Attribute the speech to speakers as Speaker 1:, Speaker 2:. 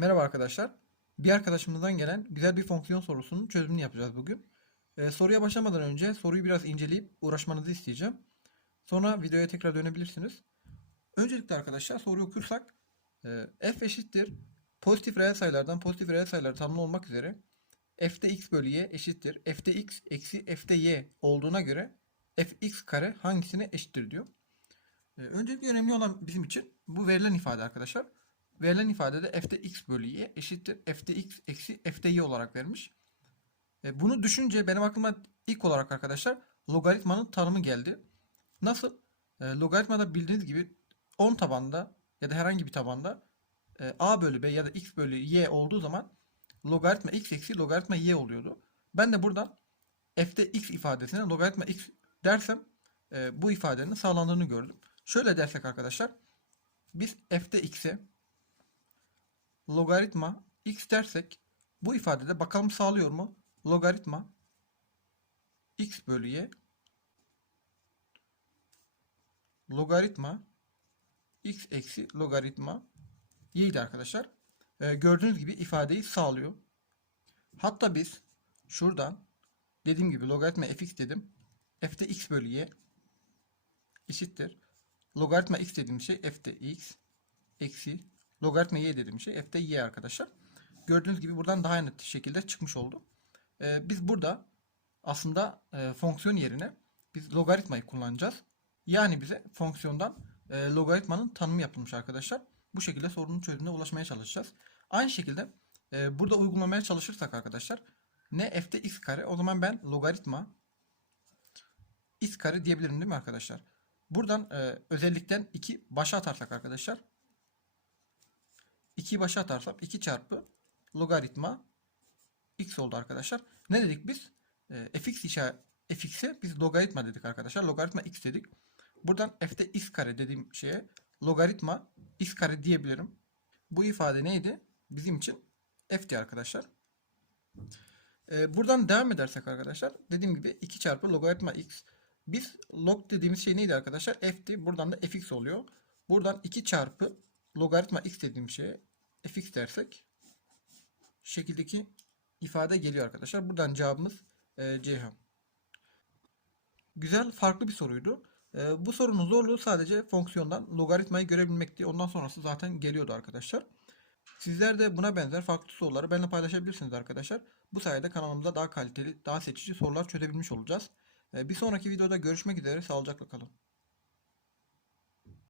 Speaker 1: Merhaba arkadaşlar. Bir arkadaşımızdan gelen güzel bir fonksiyon sorusunun çözümünü yapacağız bugün. Ee, soruya başlamadan önce soruyu biraz inceleyip uğraşmanızı isteyeceğim. Sonra videoya tekrar dönebilirsiniz. Öncelikle arkadaşlar soruyu okursak e, f eşittir pozitif reel sayılardan pozitif reel sayılar tanımlı olmak üzere f'de x bölü y eşittir f'de x eksi f'de y olduğuna göre fx kare hangisine eşittir diyor. Ee, öncelikle önemli olan bizim için bu verilen ifade arkadaşlar. Verilen ifadede f'de x bölü y eşittir f'de x eksi f'de y olarak vermiş. E, bunu düşünce benim aklıma ilk olarak arkadaşlar logaritmanın tanımı geldi. Nasıl? E, logaritmada bildiğiniz gibi 10 tabanda ya da herhangi bir tabanda e, a bölü b ya da x bölü y olduğu zaman logaritma x eksi logaritma y oluyordu. Ben de buradan f'de x ifadesine logaritma x dersem e, bu ifadenin sağlandığını gördüm. Şöyle dersek arkadaşlar biz f'de x'e logaritma x dersek bu ifadede bakalım sağlıyor mu? Logaritma x bölü y logaritma x eksi logaritma y'ydi arkadaşlar. Ee, gördüğünüz gibi ifadeyi sağlıyor. Hatta biz şuradan dediğim gibi logaritma fx dedim. f'de x bölü y eşittir. Logaritma x dediğim şey f'de x eksi logaritma y dediğim şey f'de y arkadaşlar. Gördüğünüz gibi buradan daha net şekilde çıkmış oldu. Ee, biz burada aslında e, fonksiyon yerine biz logaritmayı kullanacağız. Yani bize fonksiyondan e, logaritmanın tanımı yapılmış arkadaşlar. Bu şekilde sorunun çözümüne ulaşmaya çalışacağız. Aynı şekilde e, burada uygulamaya çalışırsak arkadaşlar ne f'de x kare o zaman ben logaritma x kare diyebilirim değil mi arkadaşlar? Buradan e, özellikten 2 başa atarsak arkadaşlar 2'yi başa atarsam 2 çarpı logaritma x oldu arkadaşlar. Ne dedik biz? E, fx işaret fx'e biz logaritma dedik arkadaşlar. Logaritma x dedik. Buradan f'de x kare dediğim şeye logaritma x kare diyebilirim. Bu ifade neydi? Bizim için f'ti arkadaşlar. E, buradan devam edersek arkadaşlar dediğim gibi 2 çarpı logaritma x. Biz log dediğimiz şey neydi arkadaşlar? f'ti. Buradan da fx oluyor. Buradan 2 çarpı logaritma x dediğim şeye fx dersek şekildeki ifade geliyor arkadaşlar. Buradan cevabımız e, Ceyhan. Güzel, farklı bir soruydu. E, bu sorunun zorluğu sadece fonksiyondan logaritmayı görebilmekti. Ondan sonrası zaten geliyordu arkadaşlar. Sizler de buna benzer farklı soruları benimle paylaşabilirsiniz arkadaşlar. Bu sayede kanalımızda daha kaliteli, daha seçici sorular çözebilmiş olacağız. E, bir sonraki videoda görüşmek üzere. Sağlıcakla kalın.